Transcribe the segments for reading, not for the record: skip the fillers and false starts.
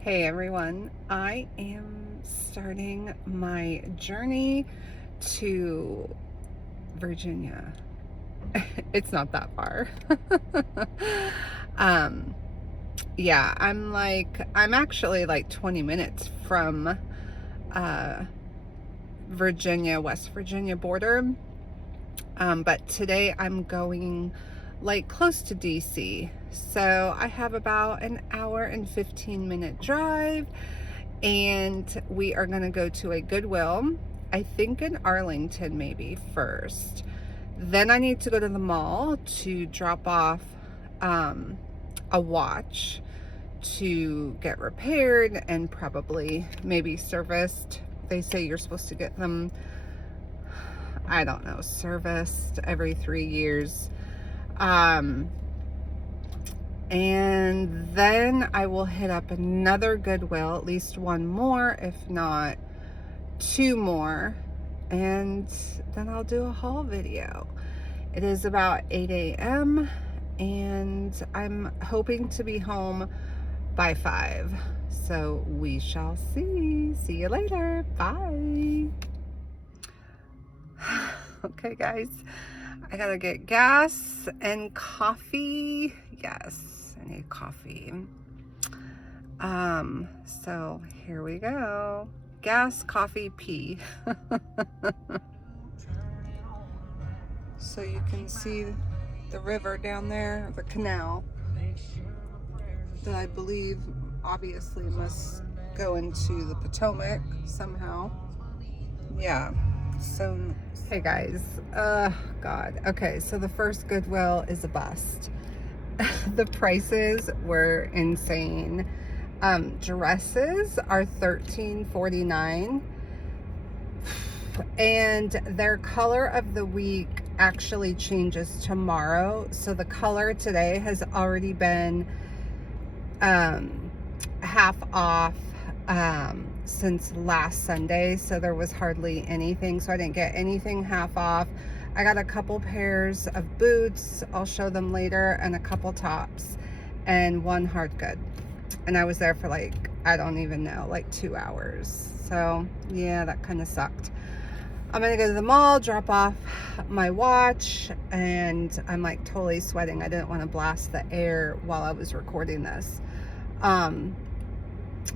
Hey everyone, I am starting my journey to Virginia. It's not that far. um, yeah, I'm actually like 20 minutes from uh, Virginia, West Virginia border. But today I'm going like close to DC. So I have about an hour and 15-minute drive, and we are going to go to a Goodwill, I think in Arlington maybe first. Then I need to go to the mall to drop off a watch to get repaired and probably maybe serviced. They say you're supposed to get them, I don't know, serviced every 3 years. Um, and then I will hit up another Goodwill, at least one more, if not two more, and then I'll do a haul video. It is about 8 a.m. and I'm hoping to be home by 5. So we shall see. See you later. Bye. Okay, guys. I gotta get gas and coffee. Yes, I need coffee. So here we go. Gas, coffee, pee. So you can see the river down there, the canal, that I believe obviously must go into the Potomac somehow. Yeah. So, hey guys, God. Okay, so the first Goodwill is a bust. The prices were insane. Dresses are $13.49, and their color of the week actually changes tomorrow. So the color today has already been half off since last Sunday, so there was hardly anything, so I didn't get anything half off. I got a couple pairs of boots, I'll show them later, and a couple tops and one hard good, and I was there for like, I don't even know, like 2 hours. So yeah, that kind of sucked. I'm gonna go to the mall, drop off my watch, and I'm like totally sweating. I didn't want to blast the air while I was recording this.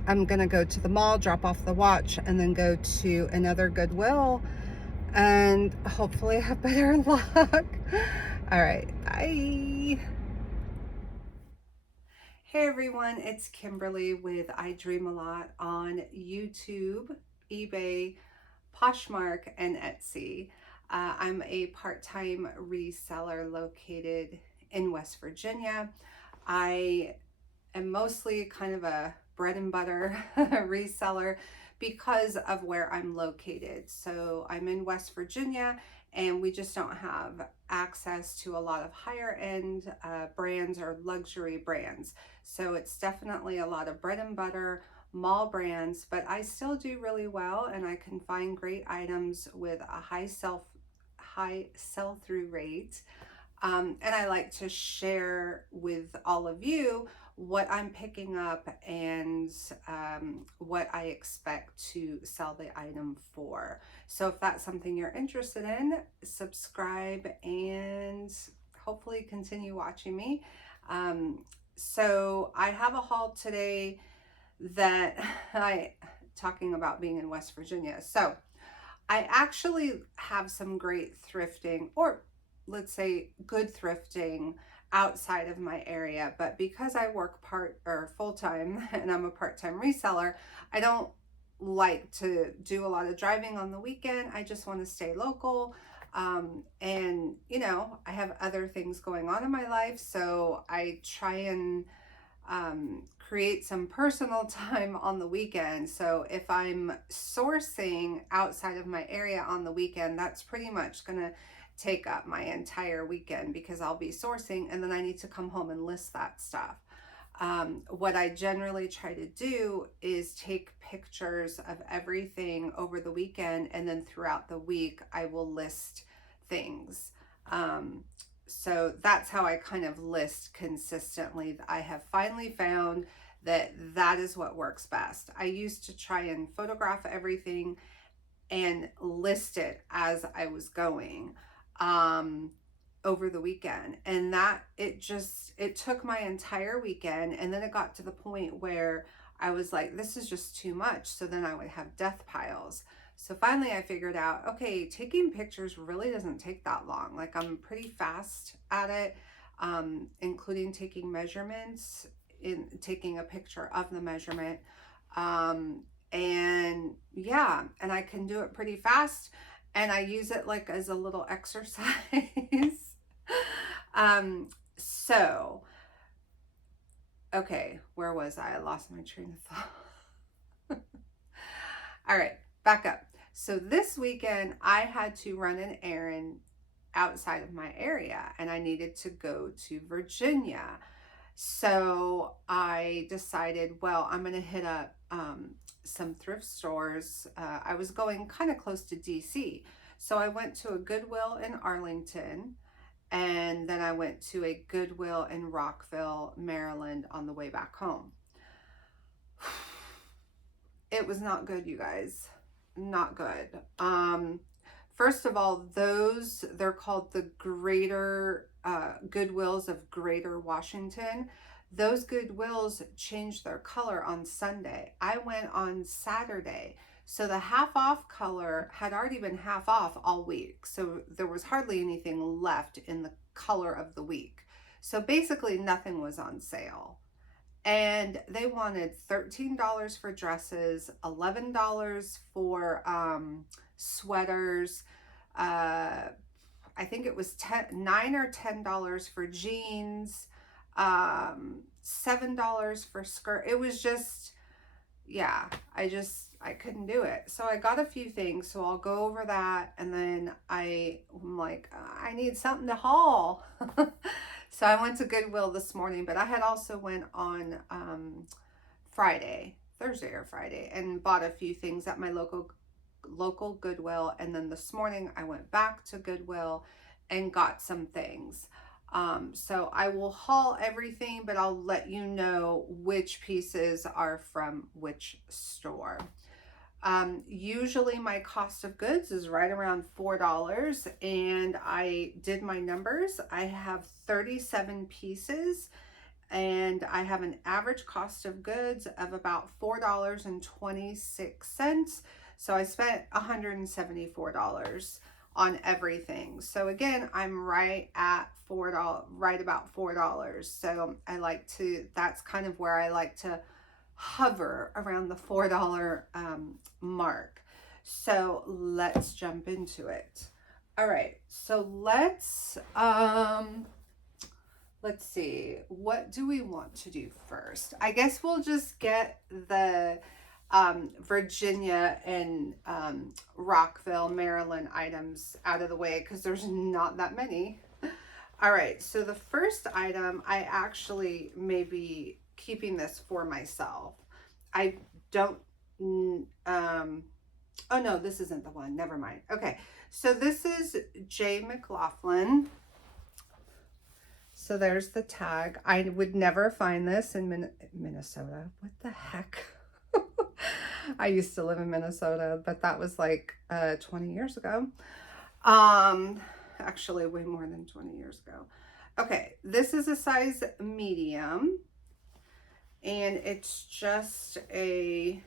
I'm gonna go to the mall, drop off the watch, and then go to another Goodwill and hopefully have better luck. All right, bye. Hey everyone, it's Kimberly with I Dream a Lot on YouTube, eBay, Poshmark, and Etsy. I'm a part-time reseller located in West Virginia. I am mostly kind of a bread and butter reseller because of where I'm located. So I'm in West Virginia, and we just don't have access to a lot of higher end brands or luxury brands. So it's definitely a lot of bread and butter mall brands, but I still do really well, and I can find great items with a high sell-through rate. And I like to share with all of you what I'm picking up and what I expect to sell the item for. So if that's something you're interested in, subscribe and hopefully continue watching me. So I have a haul today that talking about being in West Virginia. So I actually have some great thrifting, or let's say good thrifting, outside of my area, but because I work part or full-time and I'm a part-time reseller, I don't like to do a lot of driving on the weekend. I just want to stay local. And you know, I have other things going on in my life, so I try and create some personal time on the weekend. So if I'm sourcing outside of my area on the weekend, that's pretty much gonna take up my entire weekend, because I'll be sourcing and then I need to come home and list that stuff. What I generally try to do is take pictures of everything over the weekend, and then throughout the week I will list things. So that's how I kind of list consistently. I have finally found that is what works best. I used to try and photograph everything and list it as I was going over the weekend, and that it took my entire weekend, and then it got to the point where I was like, this is just too much. So then I would have death piles. So finally I figured out, okay, taking pictures really doesn't take that long. Like, I'm pretty fast at it, including taking measurements, in taking a picture of the measurement. And yeah, and I can do it pretty fast, and I use it like as a little exercise. So, okay, where was I? I lost my train of thought. All right, back up. So this weekend I had to run an errand outside of my area, and I needed to go to Virginia. So I decided, well, I'm going to hit up some thrift stores. I was going kind of close to DC. So I went to a Goodwill in Arlington, and then I went to a Goodwill in Rockville, Maryland on the way back home. It was not good, you guys. Not good. First of all, they're called the Greater Goodwills of Greater Washington. Those Goodwills changed their color on Sunday. I went on Saturday. So the half off color had already been half off all week. So there was hardly anything left in the color of the week. So basically nothing was on sale. And they wanted $13 for dresses, $11 for sweaters. I think it was $9 or $10 for jeans, $7 for skirt. It was just, yeah, I couldn't do it. So I got a few things, so I'll go over that, and then I'm like, I need something to haul. So I went to Goodwill this morning, but I had also went on Thursday or Friday, and bought a few things at my local Goodwill. And then this morning I went back to Goodwill and got some things. So I will haul everything, but I'll let you know which pieces are from which store. Usually my cost of goods is right around $4, and I did my numbers. I have 37 pieces, and I have an average cost of goods of about $4.26. So I spent $174 on everything. So again, I'm right at $4, right about $4. So that's kind of where I like to hover, around the $4 mark. So let's jump into it. All right, so let's see, what do we want to do first? I guess we'll just get the Virginia and Rockville, Maryland items out of the way, because there's not that many. All right, so the first item, I actually may be keeping this for myself. I don't, oh no, this isn't the one, never mind. Okay, so this is J. McLaughlin. So there's the tag. I would never find this in Minnesota. What the heck? I used to live in Minnesota, but that was like 20 years ago. Actually way more than 20 years ago. Okay, this is a size medium, and it's just a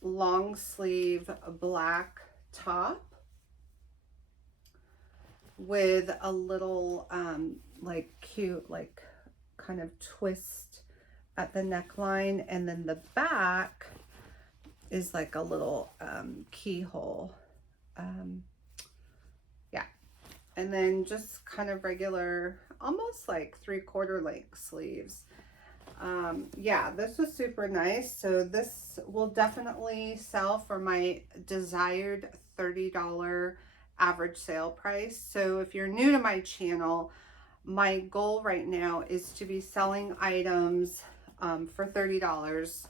long sleeve black top with a little like cute, like kind of twist at the neckline, and then the back is like a little keyhole. Yeah, and then just kind of regular, almost like 3/4 length sleeves. Yeah, this was super nice. So this will definitely sell for my desired $30 average sale price. So if you're new to my channel, my goal right now is to be selling items for $30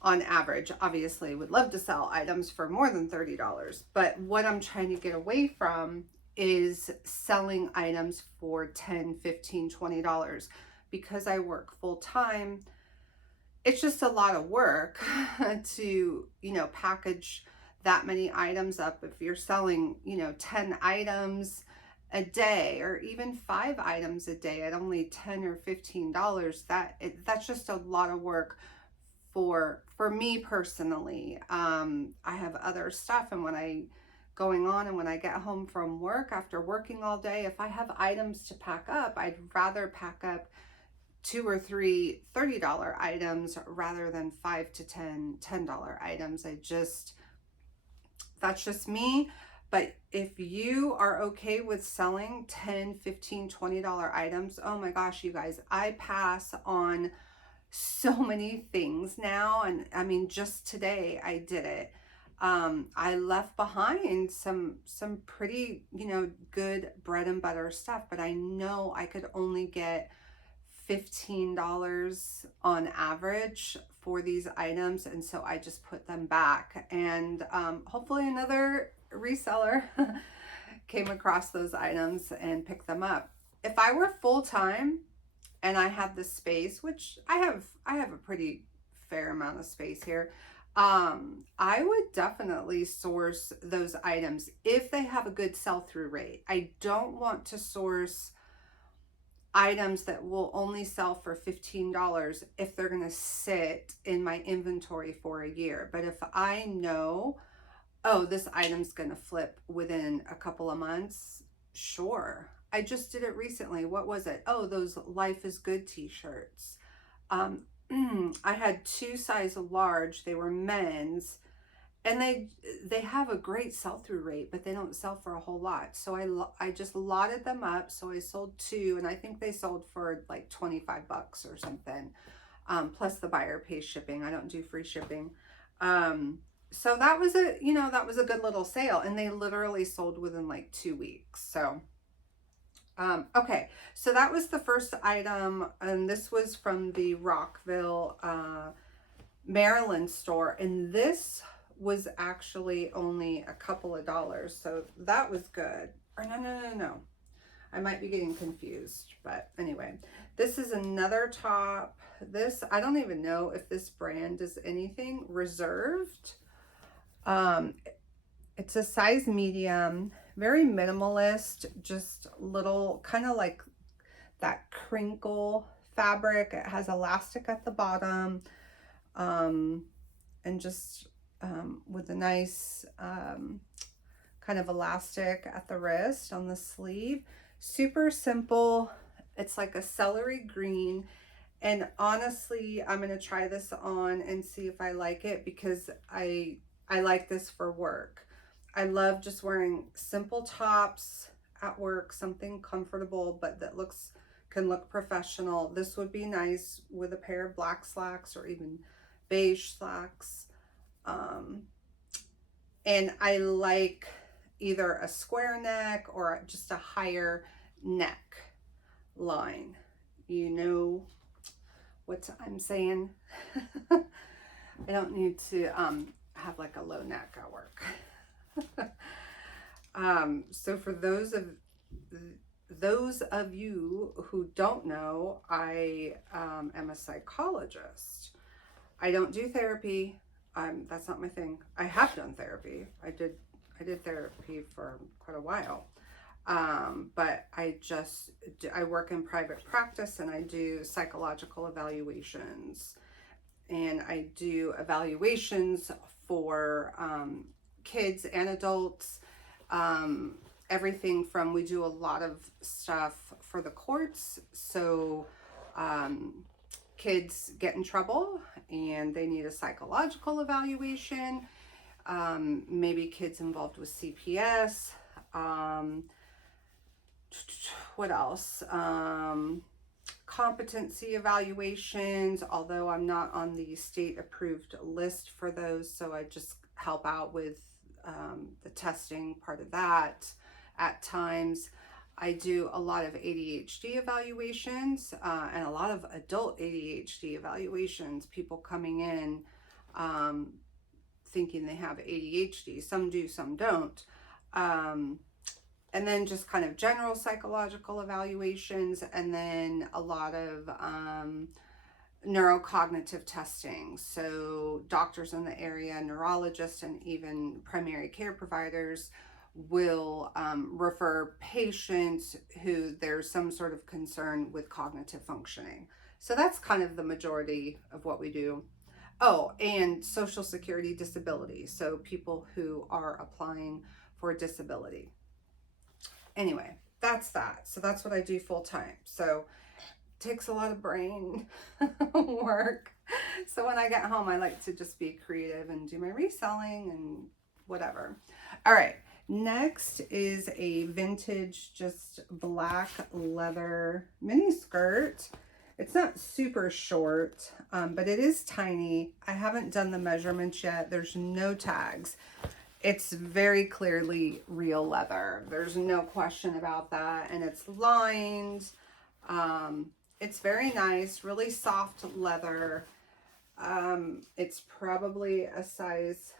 on average. Obviously, would love to sell items for more than $30, but what I'm trying to get away from is selling items for $10, $15, $20. Because I work full time, it's just a lot of work to, package that many items up. If you're selling, 10 items a day or even 5 items a day at only 10 or $15, that's just a lot of work for me personally. I have other stuff, and when I going on and when I get home from work after working all day, if I have items to pack up, I'd rather pack up two or three $30 items rather than 5 to 10 $10 items. That's just me. But if you are okay with selling 10, 15, $20 items, oh my gosh, you guys, I pass on so many things now. And I mean, just today I did it. I left behind some pretty, good bread and butter stuff, but I know I could only get $15 on average for these items, and so I just put them back, and hopefully another reseller came across those items and picked them up. If I were full-time and I had the space, which I have a pretty fair amount of space here, I would definitely source those items if they have a good sell-through rate. I don't want to source items that will only sell for $15 if they're going to sit in my inventory for a year. But if I know, oh, this item's going to flip within a couple of months, sure. I just did it recently. What was it? Oh, those Life is Good t-shirts. I had 2 size large. They were men's, and they have a great sell-through rate, but they don't sell for a whole lot. So I just lotted them up. So I sold 2, and I think they sold for like 25 bucks or something. Plus the buyer pays shipping. I don't do free shipping. So that was a good little sale, and they literally sold within like 2 weeks. So okay, so that was the first item, and this was from the Rockville, Maryland store, and this was actually only a couple of dollars, so that was good. Or no. I might be getting confused, but anyway, this is another top. This, I don't even know if this brand is anything. Reserved. It's a size medium, very minimalist, just little, kind of like that crinkle fabric. It has elastic at the bottom, and just with a nice kind of elastic at the wrist on the sleeve. Super simple. It's like a celery green. And honestly, I'm going to try this on and see if I like it, because I like this for work. I love just wearing simple tops at work, something comfortable, but that can look professional. This would be nice with a pair of black slacks or even beige slacks. And I like either a square neck or just a higher neck line. You know what I'm saying? I don't need to have like a low neck at work. So for those of you who don't know, I am a psychologist. I don't do therapy. That's not my thing. I have done therapy. I did therapy for quite a while. But I work in private practice, and I do psychological evaluations, and I do evaluations for kids and adults. Everything from, we do a lot of stuff for the courts. So kids get in trouble and they need a psychological evaluation. Maybe kids involved with CPS. What else? Competency evaluations, although I'm not on the state approved list for those, so I just help out with the testing part of that at times. I do a lot of ADHD evaluations and a lot of adult ADHD evaluations. People coming in thinking they have ADHD. Some do, some don't. And then just kind of general psychological evaluations, and then a lot of neurocognitive testing. So doctors in the area, neurologists, and even primary care providers will refer patients who there's some sort of concern with cognitive functioning. So that's kind of the majority of what we do. Oh, and Social Security disability. So people who are applying for disability. Anyway, that's that. So that's what I do full time. So it takes a lot of brain work. So when I get home, I like to just be creative and do my reselling and whatever. All right. Next is a vintage, just black leather mini skirt. It's not super short, but it is tiny. I haven't done the measurements yet. There's no tags. It's very clearly real leather. There's no question about that. And it's lined. It's very nice, really soft leather. It's probably a size,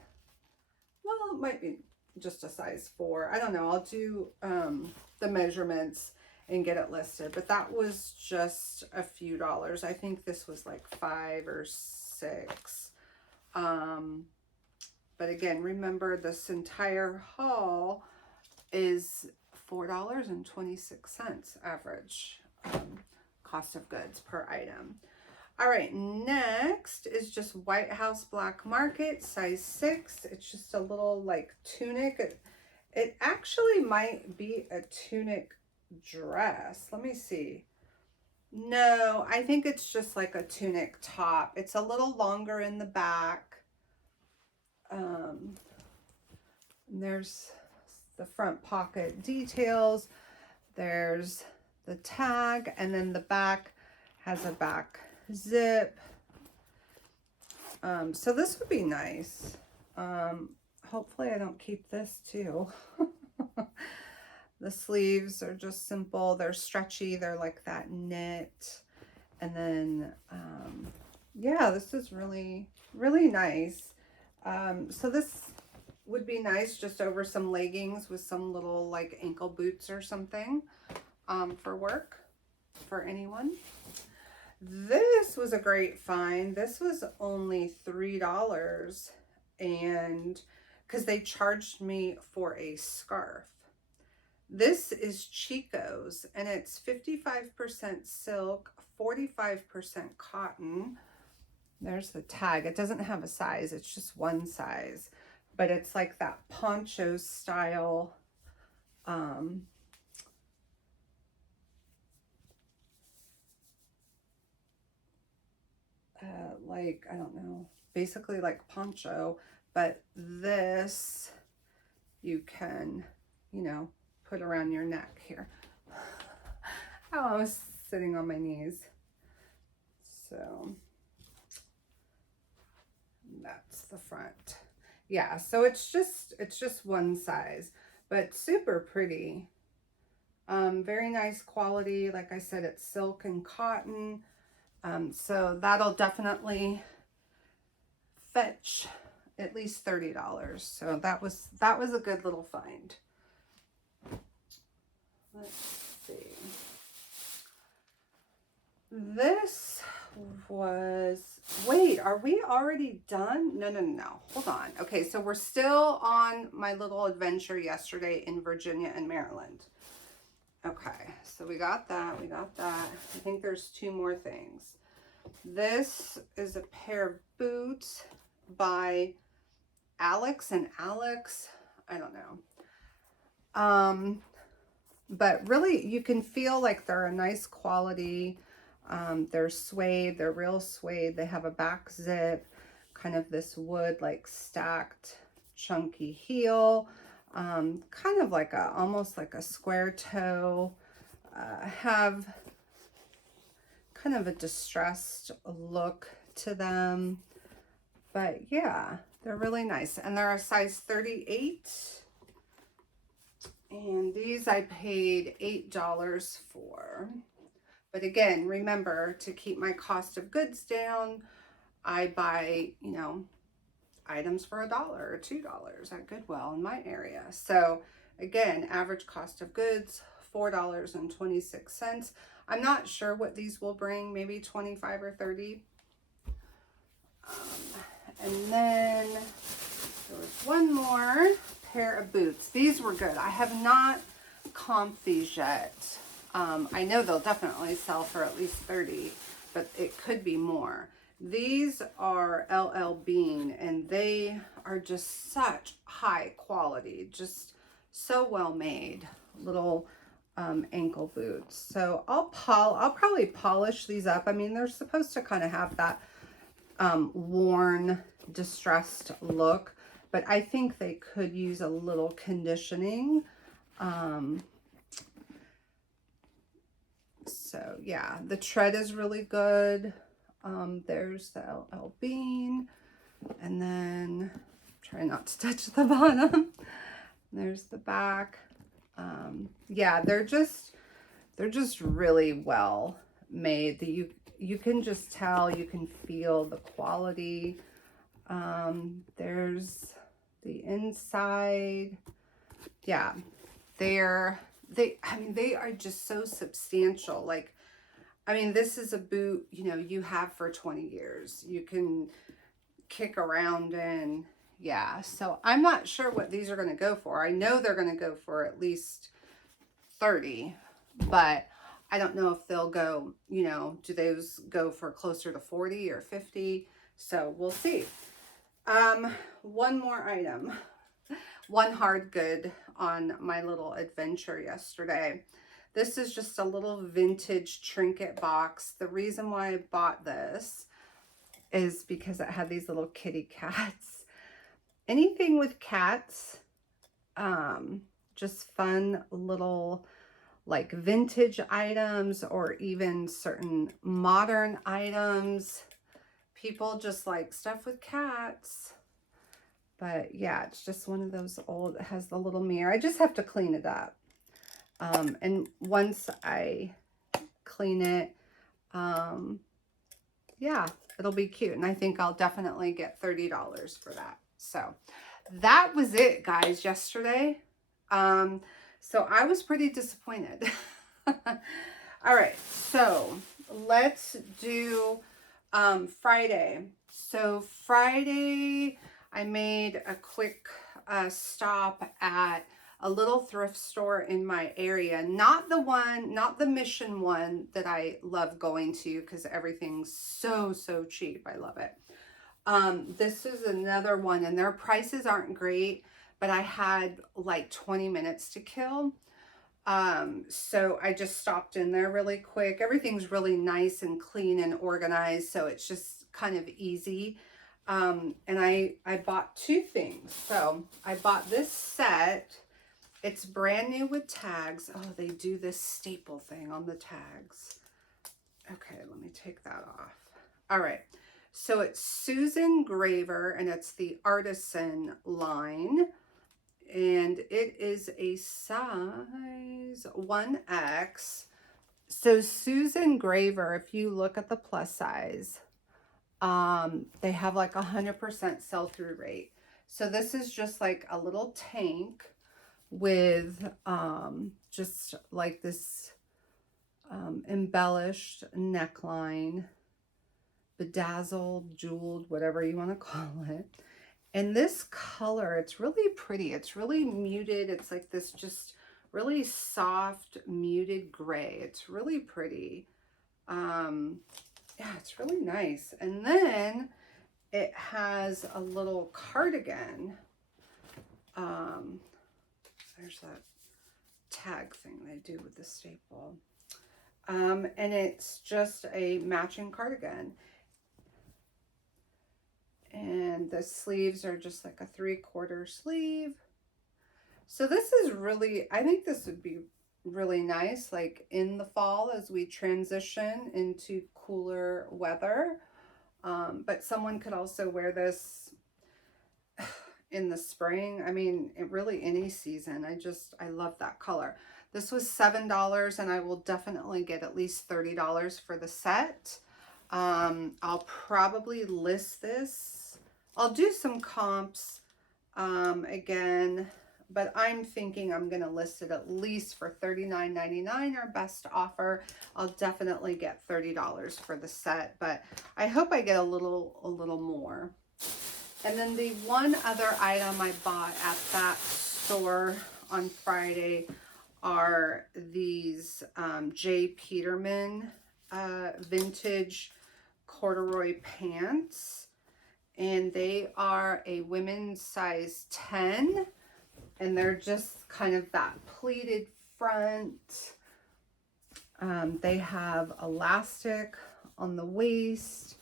well, it might be just a size 4. I don't know. I'll do the measurements and get it listed. But that was just a few dollars. I think this was like 5 or 6. But again, remember this entire haul is $4.26 average cost of goods per item. All right, next is just White House Black Market, size 6. It's just a little like tunic. It actually might be a tunic dress. Let me see. No, I think it's just like a tunic top. It's a little longer in the back. There's the front pocket details. There's the tag, and then the back has a back zip. So this would be nice. Hopefully I don't keep this too. The sleeves are just simple. They're stretchy. They're like that knit. And then, yeah, this is really, really nice. So this would be nice just over some leggings with some little like ankle boots or something for work for anyone. This was a great find. This was only $3, and because they charged me for a scarf. This is Chico's, and it's 55% silk, 45% cotton. There's the tag. It doesn't have a size. It's just one size, but it's like that poncho style. Like, I don't know, basically like poncho, but this you can, you know, put around your neck here. Oh, I was sitting on my knees. So that's the front. Yeah, so it's just one size, but super pretty. Very nice quality. Like I said, it's silk and cotton. So that'll definitely fetch at least $30. So that was a good little find. Let's see. This was, wait, are we already done? No. Hold on. Okay, so we're still on my little adventure yesterday in Virginia and Maryland. Okay, so we got that. I think there's 2 more things. This is a pair of boots by Alex and Alex. I don't know. But really you can feel like they're a nice quality. They're suede, they're real suede. They have a back zip, kind of this wood like stacked chunky heel. Kind of like almost like a square toe. Have kind of a distressed look to them, but yeah, they're really nice, and they're a size 38, and these I paid $8 for. But again, remember to keep my cost of goods down. I buy, you know, items for $1 or $2 at Goodwill in my area. So again, average cost of goods, $4.26. I'm not sure what these will bring, maybe 25 or 30. And then there was one more pair of boots. These were good. I have not comped these yet. I know they'll definitely sell for at least 30, but it could be more. These are LL Bean, and they are just such high quality, just so well made little ankle boots. So I'll probably polish these up. I mean, they're supposed to kind of have that worn, distressed look, but I think they could use a little conditioning. So yeah, the tread is really good. There's the LL Bean, and then try not to touch the bottom. There's the back. Yeah, they're just really well made. You can just tell, you can feel the quality. There's the inside. Yeah, I mean, they are just so substantial. Like, I mean, this is a boot, you know, you have for 20 years. You can kick around in. Yeah, so I'm not sure what these are going to go for. I know they're going to go for at least 30, but I don't know if they'll go, you know, do those go for closer to 40 or 50? So we'll see. One more item. One hard good on my little adventure yesterday. This is just a little vintage trinket box. The reason why I bought this is because it had these little kitty cats. Anything with cats, just fun little like vintage items or even certain modern items. People just like stuff with cats. But yeah, it's just one of those old, it has the little mirror. I just have to clean it up. And once I clean it, yeah, it'll be cute. And I think I'll definitely get $30 for that. So that was it, guys, yesterday. So I was pretty disappointed. All right, so let's do Friday. So Friday, I made a quick stop at a little thrift store in my area. Not the Mission one that I love going to because everything's so cheap. I love it. This is another one, and their prices aren't great, but I had like 20 minutes to kill. So I just stopped in there really quick. Everything's really nice and clean and organized, so it's just kind of easy. And I bought two things. So I bought this set. It's brand new with tags. Oh, they do this staple thing on the tags. Okay, let me take that off. All right. So it's Susan Graver, and it's the Artisan line. And it is a size 1X. So Susan Graver, if you look at the plus size, they have like 100% sell-through rate. So this is just like a little tank with just like this embellished neckline, bedazzled, jeweled, whatever you want to call it. And this color, it's really pretty. It's really muted. It's like this just really soft, muted gray. It's really pretty. Yeah, it's really nice. And then it has a little cardigan. There's that tag thing they do with the staple. And it's just a matching cardigan. And the sleeves are just like a 3/4 sleeve. So this is really, I think this would be really nice, like in the fall as we transition into cooler weather. But someone could also wear this in the spring. I mean, really any season. I love that color. This was $7, and I will definitely get at least $30 for the set. I'll probably list this. I'll do some comps again but I'm thinking I'm going to list it at least for $39.99, our best offer. I'll definitely get $30 for the set, but I hope I get a little more. And then the one other item I bought at that store on Friday are these J. Peterman vintage corduroy pants. And they are a women's size 10. And they're just kind of that pleated front. They have elastic on the waist.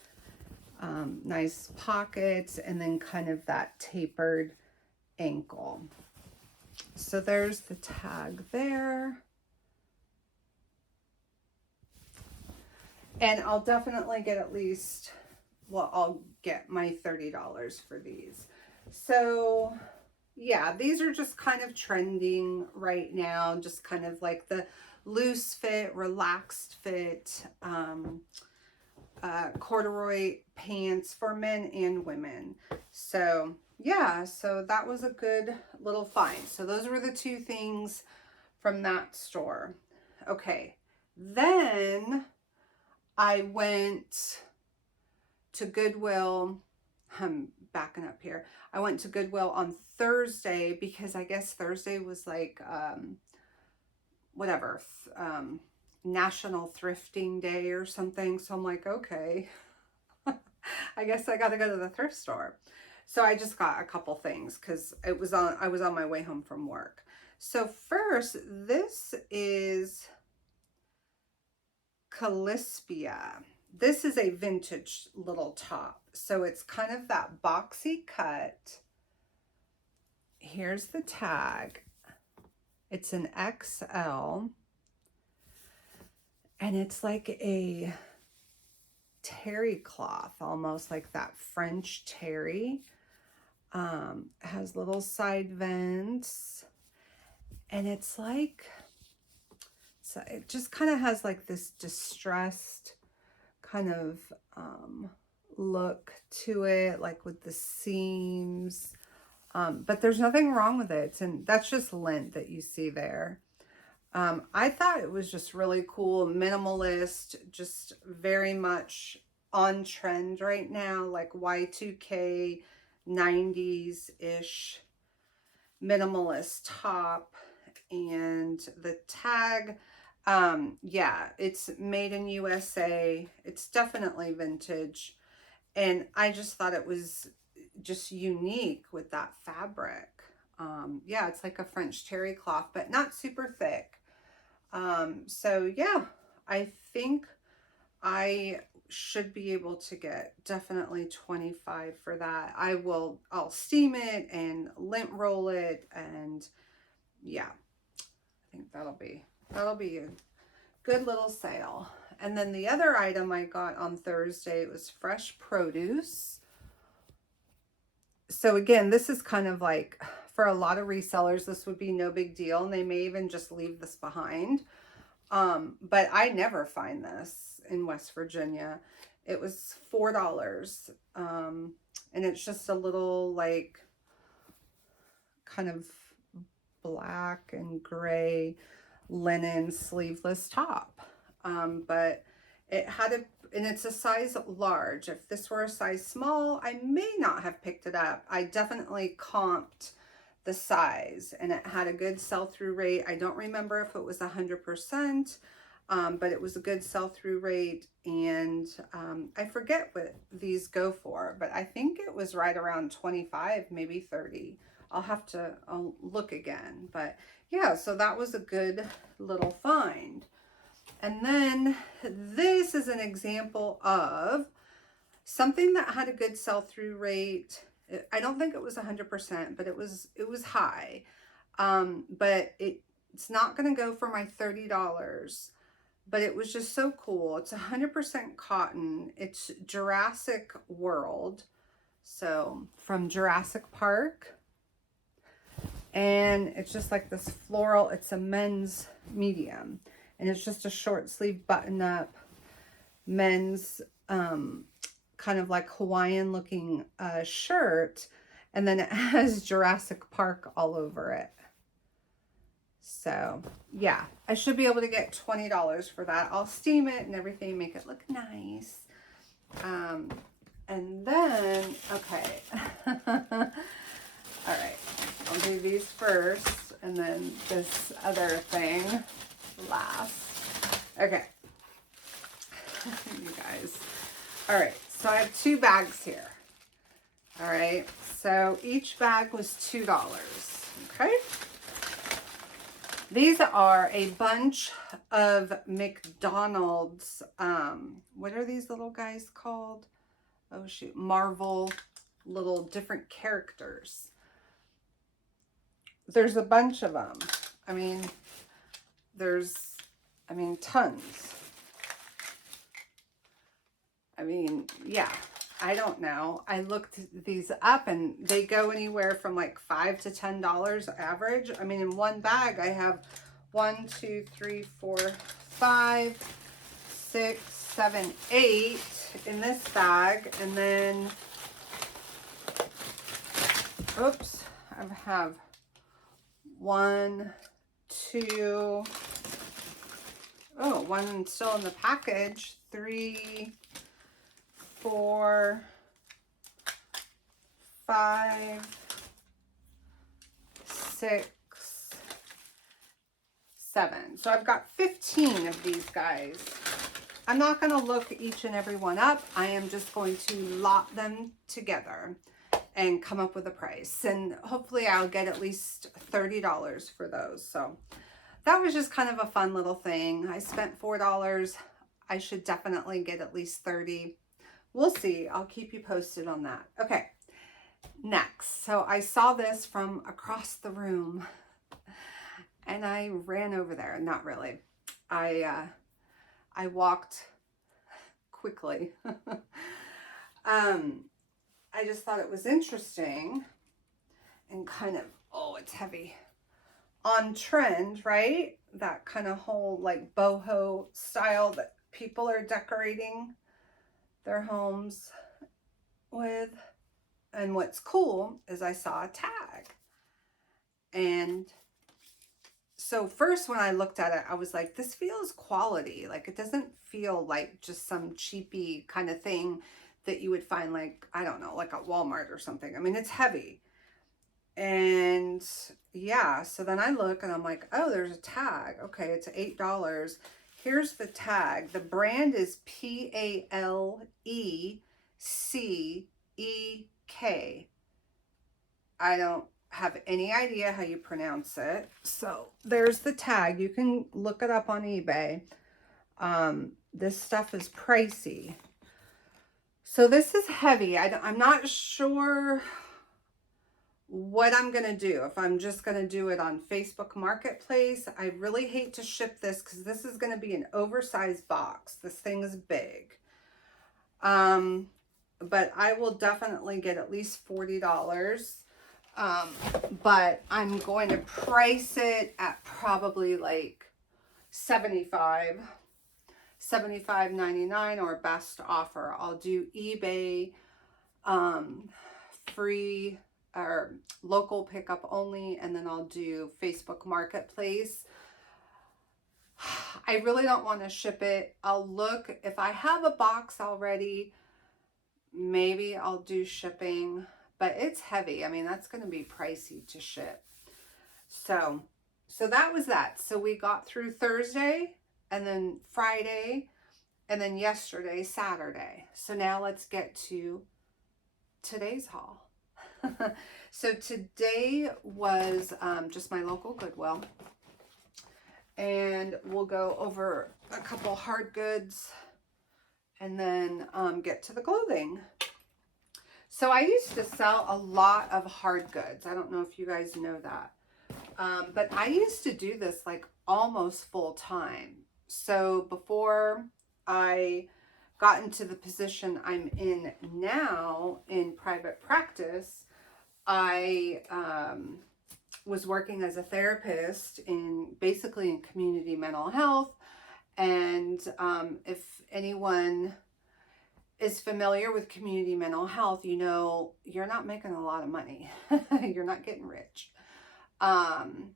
Nice pockets, and then kind of that tapered ankle. So there's the tag there. And I'll definitely get at least, well, I'll get my $30 for these. So yeah, these are just kind of trending right now, just kind of like the loose fit, relaxed fit, corduroy pants for men and women. So yeah, so that was a good little find. So those were the two things from that store. Okay, then I went to Goodwill. I'm backing up here. I went to Goodwill on Thursday because I guess Thursday was like whatever, National Thrifting Day or something. So I'm like, okay, I guess I got to go to the thrift store. So I just got a couple things because I was on my way home from work. So first, this is Calispia. This is a vintage little top. So it's kind of that boxy cut. Here's the tag. It's an XL. And it's like a terry cloth, almost like that French terry. Has little side vents. And it's like, so it just kind of has like this distressed kind of look to it, like with the seams. But there's nothing wrong with it. And that's just lint that you see there. I thought it was just really cool, minimalist, just very much on trend right now, like Y2K, 90s-ish minimalist top. And the tag, yeah, it's made in USA. It's definitely vintage. And I just thought it was just unique with that fabric. Yeah, it's like a French terry cloth, but not super thick. So yeah, I think I should be able to get definitely 25 for that. I'll steam it and lint roll it, and yeah, I think that'll be a good little sale. And then the other item I got on Thursday was fresh produce. So again, this is kind of like, for a lot of resellers, this would be no big deal, and they may even just leave this behind. But I never find this in West Virginia. It was $4. And it's just a little like kind of black and gray linen sleeveless top. But it had and it's a size large. If this were a size small, I may not have picked it up. I definitely comped the size, and it had a good sell-through rate. I don't remember if it was 100%, but it was a good sell-through rate. And I forget what these go for, but I think it was right around 25, maybe 30. I'll look again. But yeah, so that was a good little find. And then this is an example of something that had a good sell-through rate. I don't think it was 100%, but it was high. But it's not going to go for my $30, but it was just so cool. It's 100% cotton. It's Jurassic World. So from Jurassic Park. And it's just like this floral, it's a men's medium. And it's just a short sleeve button up men's kind of like Hawaiian looking shirt. And then it has Jurassic Park all over it. So yeah, I should be able to get $20 for that. I'll steam it and everything, make it look nice. And then, okay. All right, I'll do these first and then this other thing last. Okay, you guys. All right, so I have 2 bags here. All right, so each bag was $2, okay? These are a bunch of McDonald's, what are these little guys called? Oh shoot, Marvel little different characters. There's a bunch of them. I mean, tons. I mean, yeah, I don't know. I looked these up and they go anywhere from like $5 to $10 average. I mean, in one bag, I have 1, 2, 3, 4, 5, 6, 7, 8 in this bag. And then, oops, I have 1, 2, oh, one still in the package, 3, 4, 5, 6, 7. So I've got 15 of these guys. I'm not going to look each and every one up. I am just going to lot them together and come up with a price. And hopefully I'll get at least $30 for those. So that was just kind of a fun little thing. I spent $4. I should definitely get at least 30. We'll see. I'll keep you posted on that. Okay, next. So I saw this from across the room and I ran over there. Not really. I walked quickly. I just thought it was interesting and kind of, oh, it's heavy. On trend, right? That kind of whole like boho style that people are decorating their homes with. And what's cool is I saw a tag. And so first when I looked at it, I was like, this feels quality. Like it doesn't feel like just some cheapy kind of thing that you would find like, I don't know, like at Walmart or something. I mean, it's heavy. And yeah, so then I look and I'm like, oh, there's a tag. Okay, it's $8. Here's the tag. The brand is P-A-L-E-C-E-K. I don't have any idea how you pronounce it. So there's the tag. You can look it up on eBay. This stuff is pricey. So this is heavy. I'm not sure what I'm going to do. If I'm just going to do it on Facebook Marketplace. I really hate to ship this because this is going to be an oversized box. This thing is big. But I will definitely get at least $40. But I'm going to price it at probably like $75.99 or best offer. I'll do eBay, free or local pickup only, and then I'll do Facebook Marketplace. I really don't want to ship it. I'll look if I have a box already, maybe I'll do shipping, but it's heavy. I mean, that's going to be pricey to ship. So that was that. So we got through Thursday and then Friday and then yesterday, Saturday. So now let's get to today's haul. So today was just my local Goodwill, and we'll go over a couple hard goods and then get to the clothing. So I used to sell a lot of hard goods. I don't know if you guys know that. But I used to do this like almost full time. So before I got into the position I'm in now in private practice, I was working as a therapist basically in community mental health. And if anyone is familiar with community mental health, you know, you're not making a lot of money. You're not getting rich. Um,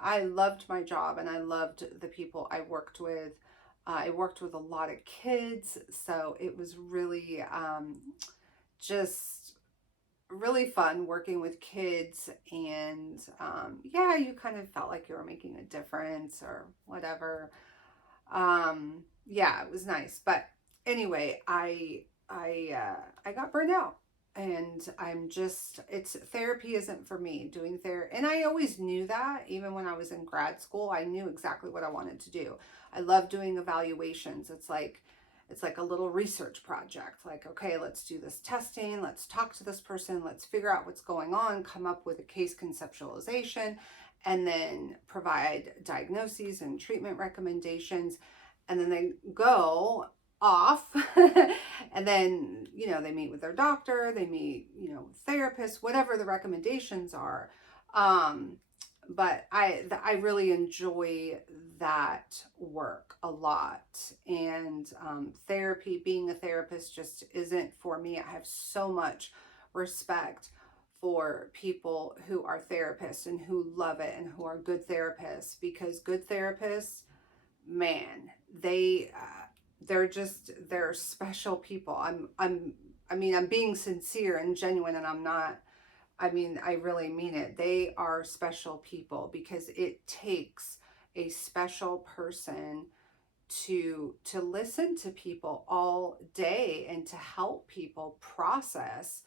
I loved my job and I loved the people I worked with. I worked with a lot of kids, so it was really just really fun working with kids. And yeah, you kind of felt like you were making a difference or whatever. Yeah, it was nice. But anyway, I got burned out, and I'm just, it's, therapy isn't for me. Doing therapy, and I always knew that. Even when I was in grad school, I knew exactly what I wanted to do. I love doing evaluations. It's like a little research project. Like, okay, let's do this testing, let's talk to this person, let's figure out what's going on, come up with a case conceptualization, and then provide diagnoses and treatment recommendations. And then they go off and then, you know, they meet with their doctor, they meet, you know, therapists, whatever the recommendations are. um but I really enjoy that work a lot. And therapy, being a therapist, just isn't for me. I have so much respect for people who are therapists and who love it and who are good therapists, because good therapists, man, they're special people. I'm being sincere and genuine, and I'm not, I mean, I really mean it. They are special people, because it takes a special person to listen to people all day and to help people process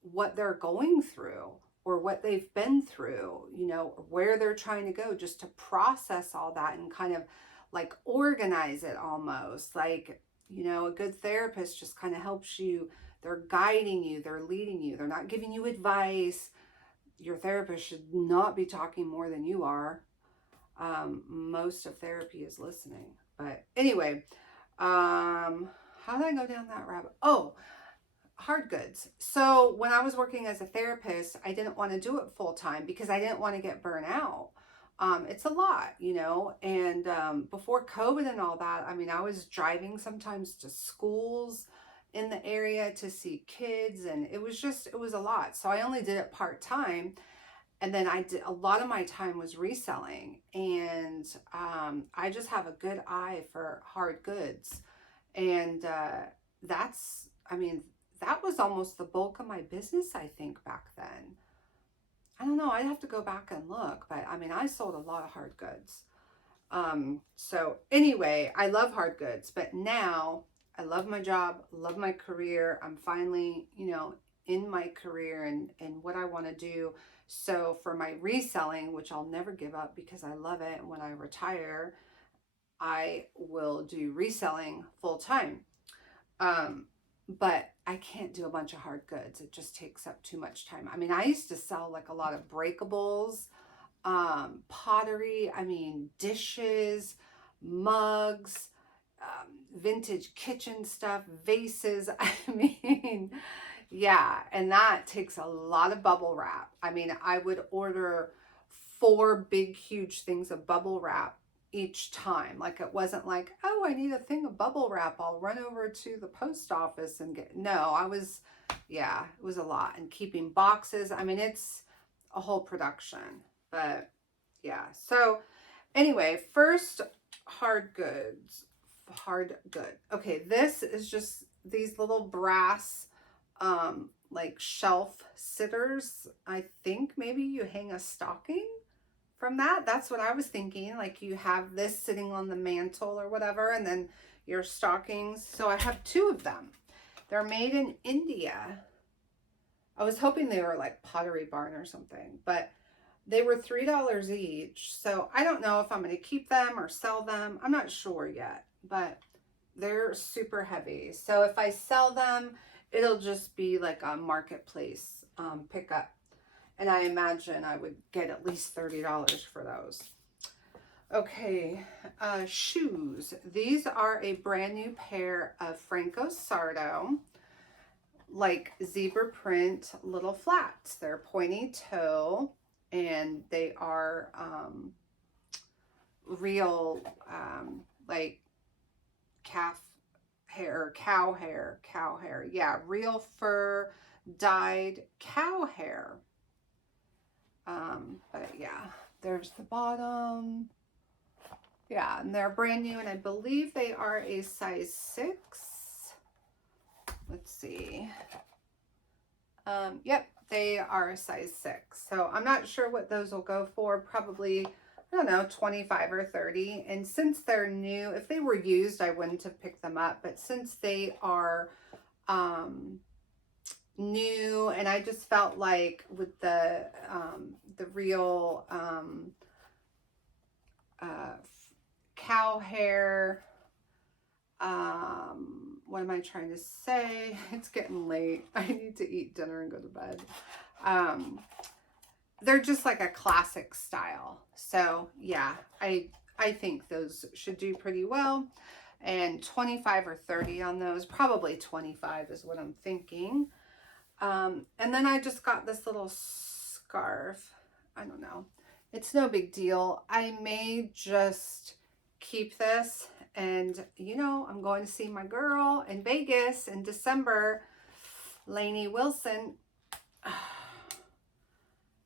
what they're going through or what they've been through, you know, where they're trying to go, just to process all that and kind of like organize it almost. Like, you know, a good therapist just kind of helps you. They're guiding you, they're leading you, they're not giving you advice. Your therapist should not be talking more than you are. Most of therapy is listening. But anyway, how did I go down that rabbit? Oh, hard goods. So when I was working as a therapist, I didn't want to do it full time because I didn't want to get burnt out. It's a lot, you know, and before COVID and all that, I mean, I was driving sometimes to schools in the area to see kids, and it was a lot. So I only did it part time. And then I did, a lot of my time was reselling. And I just have a good eye for hard goods. And that's, I mean, that was almost the bulk of my business, I think, back then. I don't know, I'd have to go back and look, but I mean, I sold a lot of hard goods. So anyway, I love hard goods, but now I love my job, love my career. I'm finally, you know, in my career and what I want to do. So for my reselling, which I'll never give up because I love it, when I retire, I will do reselling full time. Um, but I can't do a bunch of hard goods. It just takes up too much time. I mean, I used to sell like a lot of breakables, pottery, I mean, dishes, mugs, vintage kitchen stuff, vases. I mean, yeah, and that takes a lot of bubble wrap. I mean, I would order 4 big, huge things of bubble wrap each time. Like, it wasn't like, oh, I need a thing of bubble wrap, I'll run over to the post office and get, no, yeah, it was a lot. And keeping boxes, I mean, it's a whole production. But yeah, so anyway, first, hard goods. Hard good. Okay, this is just these little brass like shelf sitters. I think maybe you hang a stocking from that. That's what I was thinking. Like, you have this sitting on the mantle or whatever, and then your stockings. So I have 2 of them. They're made in India. I was hoping they were like Pottery Barn or something, but they were $3 each. So I don't know if I'm going to keep them or sell them. I'm not sure yet, but they're super heavy. So if I sell them, it'll just be like a marketplace pickup. And I imagine I would get at least $30 for those. Okay, shoes. These are a brand new pair of Franco Sardo, like zebra print little flats. They're pointy toe, and they are real like calf hair, cow hair, cow hair. Yeah, real fur dyed cow hair. But yeah, there's the bottom. Yeah, and they're brand new, and I believe they are a size 6. Let's see. Yep, they are a size 6. So I'm not sure what those will go for. Probably, I don't know, 25 or 30. And since they're new, if they were used, I wouldn't have picked them up. But since they are new, and I just felt like with the real cow hair, what am I trying to say? It's getting late. I need to eat dinner and go to bed. They're just like a classic style. So yeah, I think those should do pretty well. And 25 or 30 on those, probably 25 is what I'm thinking. And then I just got this little scarf. I don't know. It's no big deal. I may just keep this, and you know, I'm going to see my girl in Vegas in December, Lainey Wilson.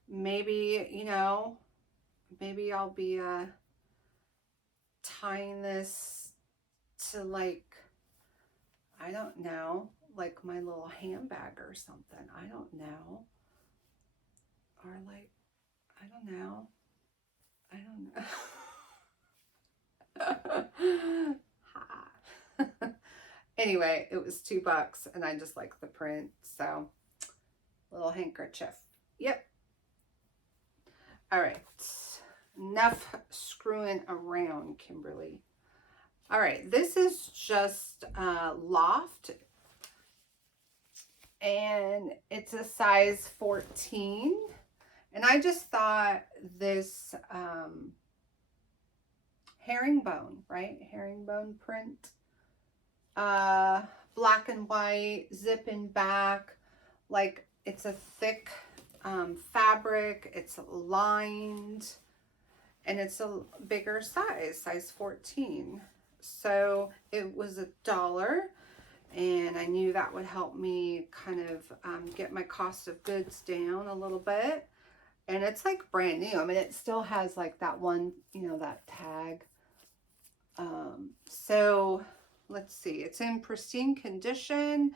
Maybe, you know, maybe I'll be tying this to, like, I don't know, like my little handbag or something. I don't know. Or like, I don't know. I don't know. Anyway, it was $2 and I just like the print. So, little handkerchief. Yep. All right. Enough screwing around, Kimberly. All right. This is just Loft. And it's a size 14. And I just thought this herringbone, right? Herringbone print. Black and white, zip in back. Like, it's a thick fabric. It's lined. And it's a bigger size 14. So it was $1. And I knew that would help me kind of get my cost of goods down a little bit. And it's like brand new. I mean, it still has like that one, you know, that tag. So let's see. It's in pristine condition.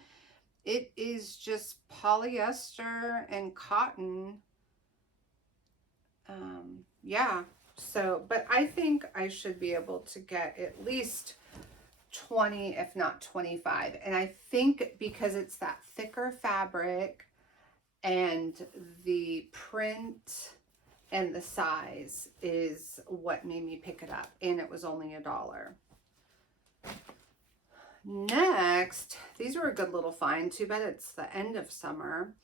It is just polyester and cotton. Yeah. So, but I think I should be able to get at least 20, if not 25. And I think because it's that thicker fabric and the print and the size is what made me pick it up. And it was only $1. Next, these were a good little find. Too bad it's the end of summer.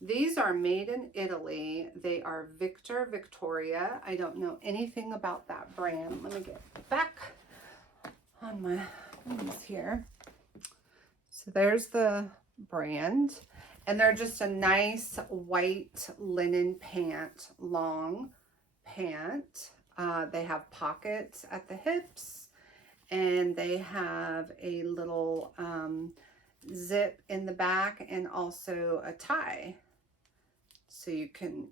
These are made in Italy. They are Victor Victoria. I don't know anything about that brand. Let me get back on my things here. So there's the brand. And they're just a nice white linen pant, long pant. They have pockets at the hips, and they have a little zip in the back and also a tie. So you can,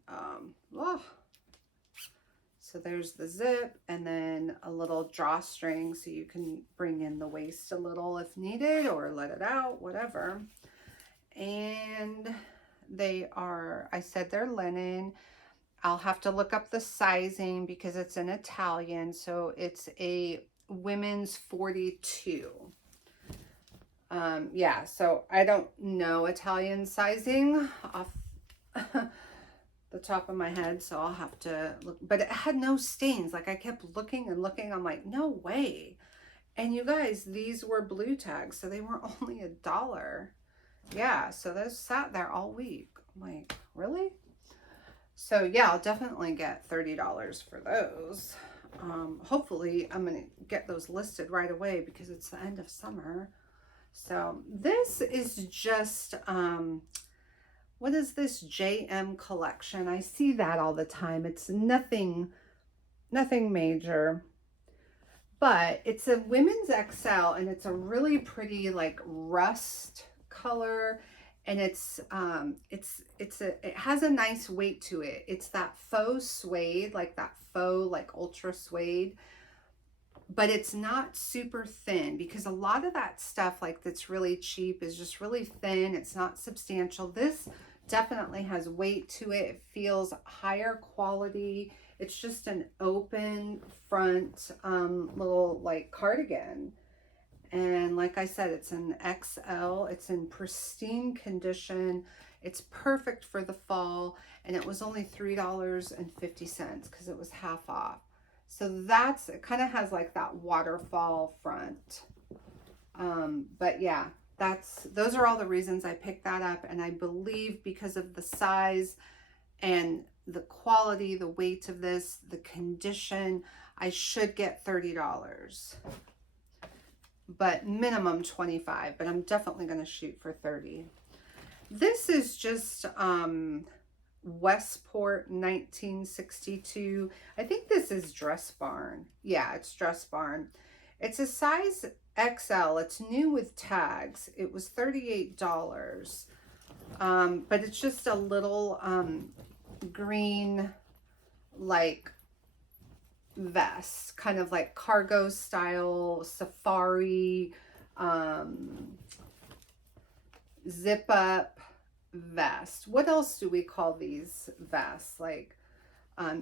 so there's the zip and then a little drawstring so you can bring in the waist a little if needed or let it out, whatever. And they are, I said they're linen. I'll have to look up the sizing because it's in Italian. So it's a women's 42. Yeah, so I don't know Italian sizing off the top of my head, so I'll have to look. But it had no stains. Like, I kept looking and looking. I'm like, no way. And you guys, these were blue tags, so they were only $1. Yeah, so those sat there all week. I'm like, really? So yeah, I'll definitely get $30 for those. Hopefully I'm gonna get those listed right away because it's the end of summer. So this is just what is this JM collection? I see that all the time. It's nothing major, but it's a women's XL, and it's a really pretty like rust color, and it has a nice weight to it. It's that faux suede, like that faux like ultra suede, but it's not super thin, because a lot of that stuff like that's really cheap is just really thin. It's not substantial. This definitely has weight to it. It feels higher quality. It's just an open front little like cardigan. And like I said, it's an XL. It's in pristine condition. It's perfect for the fall. And it was only $3.50 because it was half off. So that's, it kind of has like that waterfall front. But yeah, those are all the reasons I picked that up. And I believe because of the size and the quality, the weight of this, the condition, I should get $30. But minimum 25, but I'm definitely going to shoot for 30. This is just Westport 1962. I think this is Dress Barn. Yeah, it's Dress Barn. It's a size XL. It's new with tags. It was $38. But it's just a little green like vest, kind of like cargo style safari zip up vest. What else do we call these vests? Like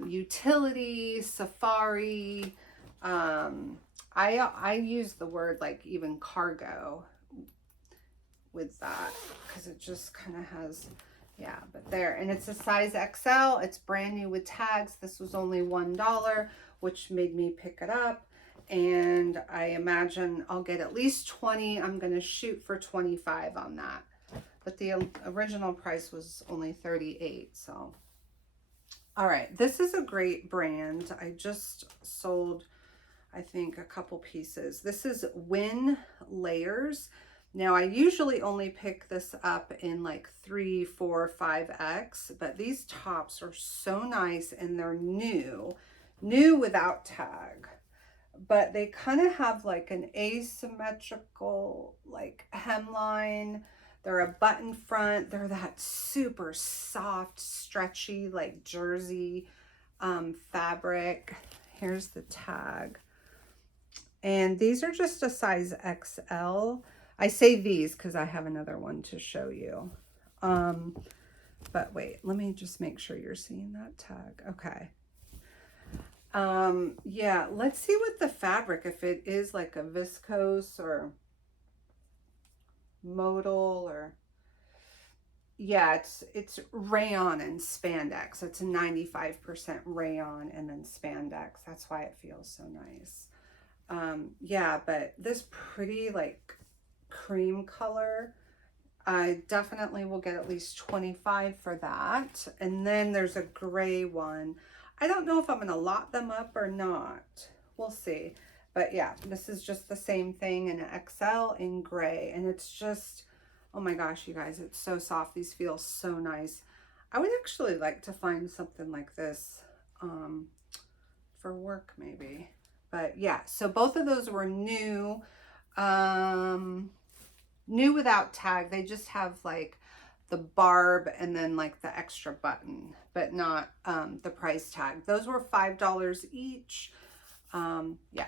utility, safari. I use the word like even cargo with that, because it just kind of has, yeah, but there. And it's a size XL. It's brand new with tags. This was only $1, which made me pick it up. And I imagine I'll get at least 20. I'm going to shoot for 25 on that. But the original price was only 38. So, all right. This is a great brand. I just sold, I think, a couple pieces. This is Win Layers. Now, I usually only pick this up in like 3, 4, 5X, but these tops are so nice, and they're new without tag. But they kind of have like an asymmetrical like hemline. They're a button front. They're that super soft, stretchy, like jersey fabric. Here's the tag. And these are just a size XL. I say these because I have another one to show you. But wait, let me just make sure you're seeing that tag. Okay. Yeah, let's see what the fabric, if it is like a viscose or modal or, yeah, it's rayon and spandex. It's a 95% rayon and then spandex. That's why it feels so nice. Yeah, but this pretty like cream color, I definitely will get at least 25 for that. And then there's a gray one. I don't know if I'm going to lot them up or not. We'll see. But yeah, this is just the same thing in an XL in gray. And it's just, oh my gosh, you guys, it's so soft. These feel so nice. I would actually like to find something like this for work maybe. But yeah, so both of those were new. New without tag. They just have like the barb and then like the extra button, but not the price tag. Those were $5 each. Yeah.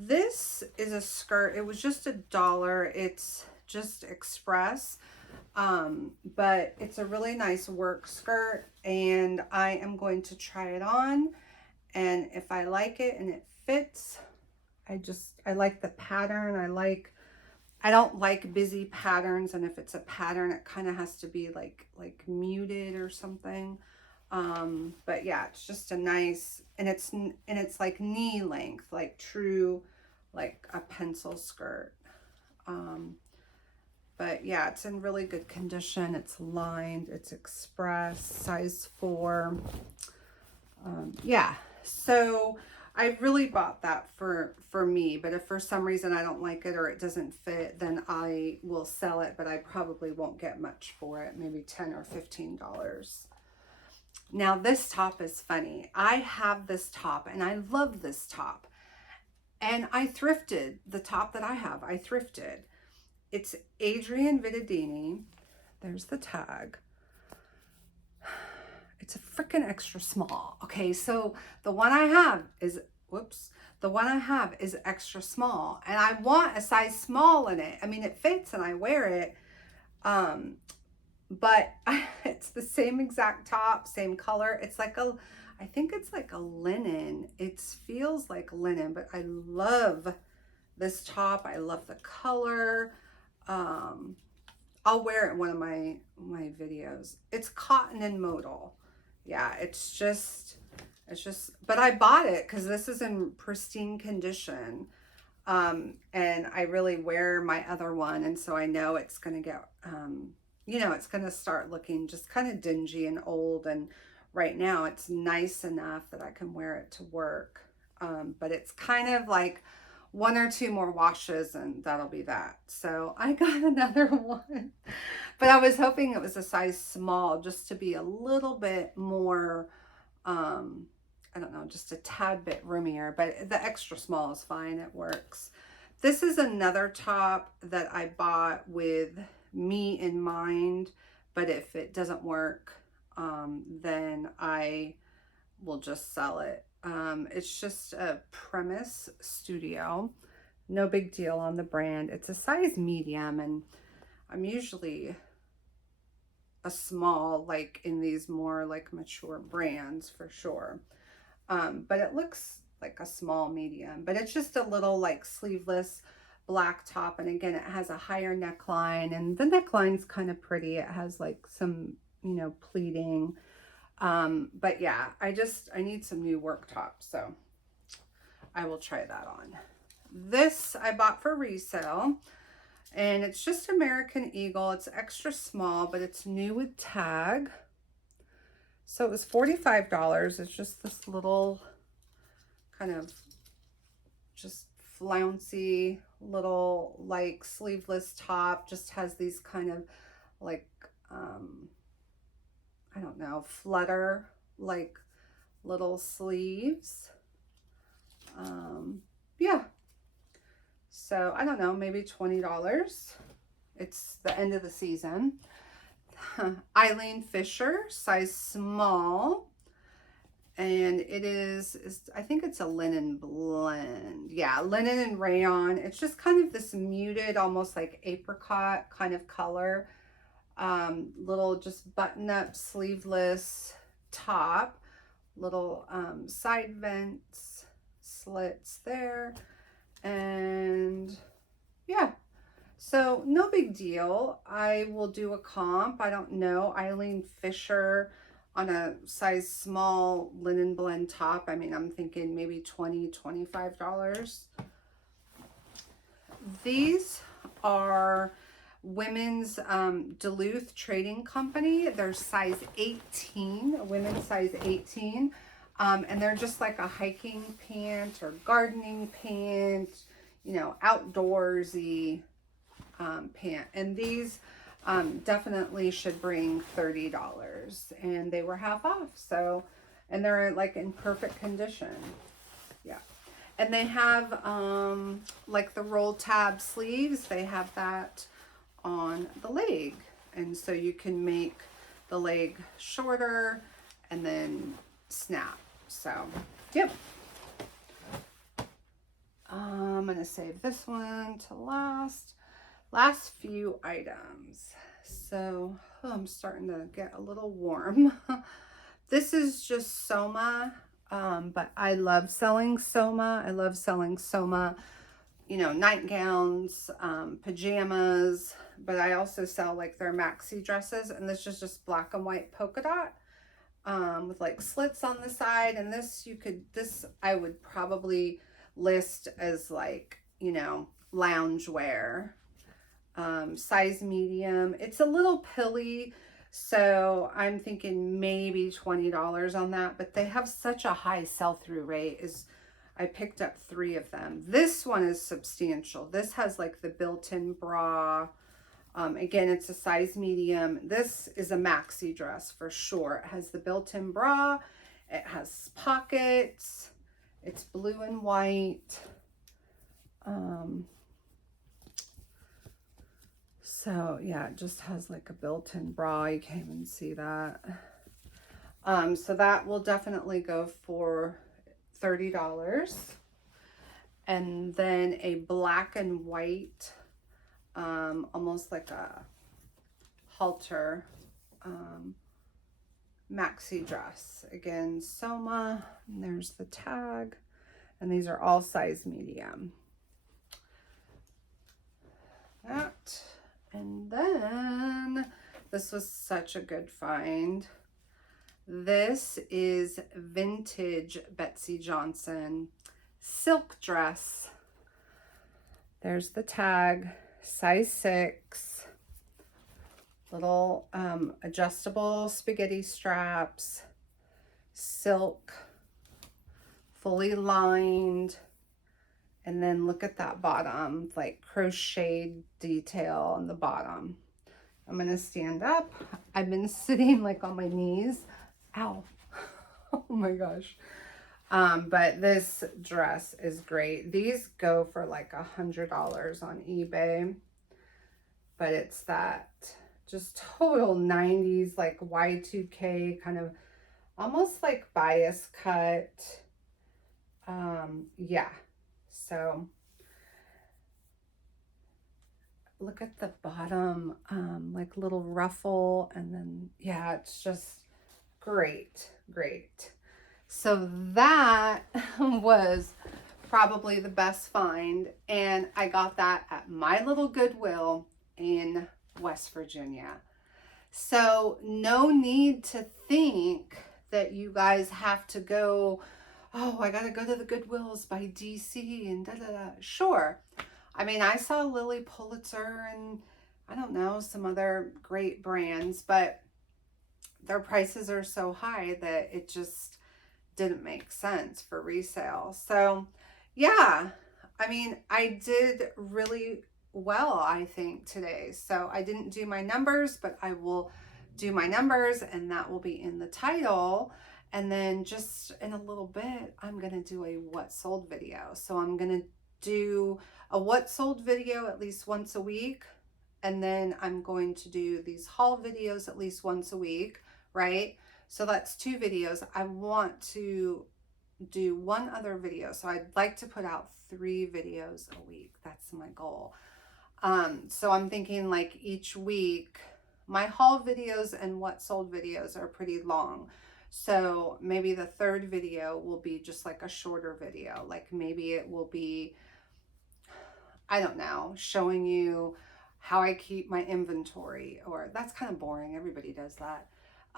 This is a skirt. It was just $1. It's just express. But it's a really nice work skirt, and I am going to try it on. And if I like it and it fits, I like the pattern. I don't like busy patterns, and if it's a pattern, it kind of has to be like muted or something. But yeah, it's just a nice, and it's like knee length, like true, like a pencil skirt. But yeah, it's in really good condition. It's lined, it's express, size 4. Yeah, so I really bought that for me, but if for some reason I don't like it or it doesn't fit, then I will sell it, but I probably won't get much for it, maybe $10 or $15. Now this top is funny. I have this top and I love this top. And I thrifted the top that I have. I thrifted. It's Adrian Vittadini. There's the tag. It's a freaking extra small. Okay, so the one I have is, whoops, the one I have is extra small, and I want a size small in it. I mean, it fits and I wear it, but it's the same exact top, same color. It's like a, I think it's like a linen. It feels like linen, but I love this top. I love the color. I'll wear it in one of my videos. It's cotton and modal. Yeah, it's just, but I bought it because this is in pristine condition. And I really wear my other one. And so I know it's going to get, you know, it's going to start looking just kind of dingy and old. And right now it's nice enough that I can wear it to work. But it's kind of like one or two more washes and that'll be that. So I got another one, but I was hoping it was a size small just to be a little bit more, I don't know, just a tad bit roomier, but the extra small is fine. It works. This is another top that I bought with me in mind, but if it doesn't work, then I will just sell it. It's just a Premise Studio. No big deal on the brand. It's a size medium, and I'm usually a small, like in these more like mature brands for sure. But it looks like a small medium, but it's just a little like sleeveless black top. And again, it has a higher neckline, and the neckline's kind of pretty. It has like some, you know, pleating. But yeah, I need some new work tops, so I will try that on. This I bought for resale, and it's just American Eagle. It's extra small, but it's new with tag. So it was $45. It's just this little kind of just flouncy little like sleeveless top. Just has these kind of like, I don't know, flutter like little sleeves. Yeah. So I don't know, maybe $20. It's the end of the season. Eileen Fisher, size small, and it is I think it's a linen blend. Yeah, linen and rayon. It's just kind of this muted, almost like apricot kind of color. Little just button-up sleeveless top, little side vents, slits there, and yeah. So no big deal. I will do a comp. I don't know. Eileen Fisher on a size small linen blend top. I mean, I'm thinking maybe $20, $25. These are women's Duluth Trading Company. They're size 18, women's size 18. And they're just like a hiking pant or gardening pant, you know, outdoorsy pant. And these definitely should bring $30, and they were half off. So, and they're like in perfect condition. Yeah. And they have like the roll tab sleeves. They have that on the leg, and so you can make the leg shorter and then snap. So yep. I'm gonna save this one to last few items. So I'm starting to get a little warm. This is just Soma, but I love selling Soma. I love selling Soma, you know, nightgowns, pajamas, but I also sell like their maxi dresses, and this is just black and white polka dot with like slits on the side. And this I would probably list as like, you know, loungewear. Size medium. It's a little pilly, so I'm thinking maybe $20 on that, but they have such a high sell-through rate. I picked up 3 of them. This one is substantial. This has like the built-in bra. Again, it's a size medium. This is a maxi dress for sure. It has the built-in bra. It has pockets. It's blue and white. So yeah, it just has like a built-in bra. You can't even see that. So that will definitely go for $30. And then a black and white, almost like a halter maxi dress. Again, Soma, and there's the tag, and these are all size medium. That, and then this was such a good find. This is vintage Betsy Johnson silk dress. There's the tag, size 6. Little adjustable spaghetti straps, silk, fully lined, and then look at that bottom, like crocheted detail on the bottom. I'm gonna stand up. I've been sitting like on my knees. Ow. Oh my gosh. But this dress is great. These go for like $100 on eBay, but it's that just total 90s, like Y2K kind of almost like bias cut. Yeah, so look at the bottom, like little ruffle, and then yeah, it's just great. So that was probably the best find, and I got that at my little Goodwill in West Virginia. So no need to think that you guys have to go, oh, I gotta go to the Goodwills by DC and da da da. Sure. I mean, I saw Lily Pulitzer and I don't know, some other great brands, but their prices are so high that it just didn't make sense for resale. So yeah, I mean, I did really well, I think, today. So I didn't do my numbers, but I will do my numbers, and that will be in the title. And then just in a little bit, I'm going to do a what sold video. So I'm going to do a what sold video at least once a week. And then I'm going to do these haul videos at least once a week, right? So that's 2 videos. I want to do one other video. So I'd like to put out 3 videos a week. That's my goal. So I'm thinking like each week, my haul videos and what sold videos are pretty long. So maybe the 3rd video will be just like a shorter video. Like maybe it will be, I don't know, showing you how I keep my inventory, or that's kind of boring. Everybody does that.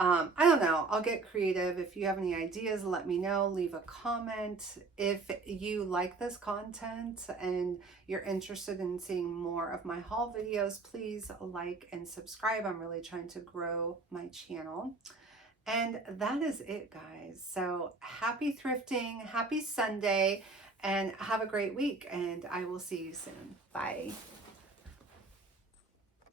I don't know. I'll get creative. If you have any ideas, let me know. Leave a comment. If you like this content and you're interested in seeing more of my haul videos, please like and subscribe. I'm really trying to grow my channel. And that is it, guys. So happy thrifting, happy Sunday, and have a great week. And I will see you soon. Bye.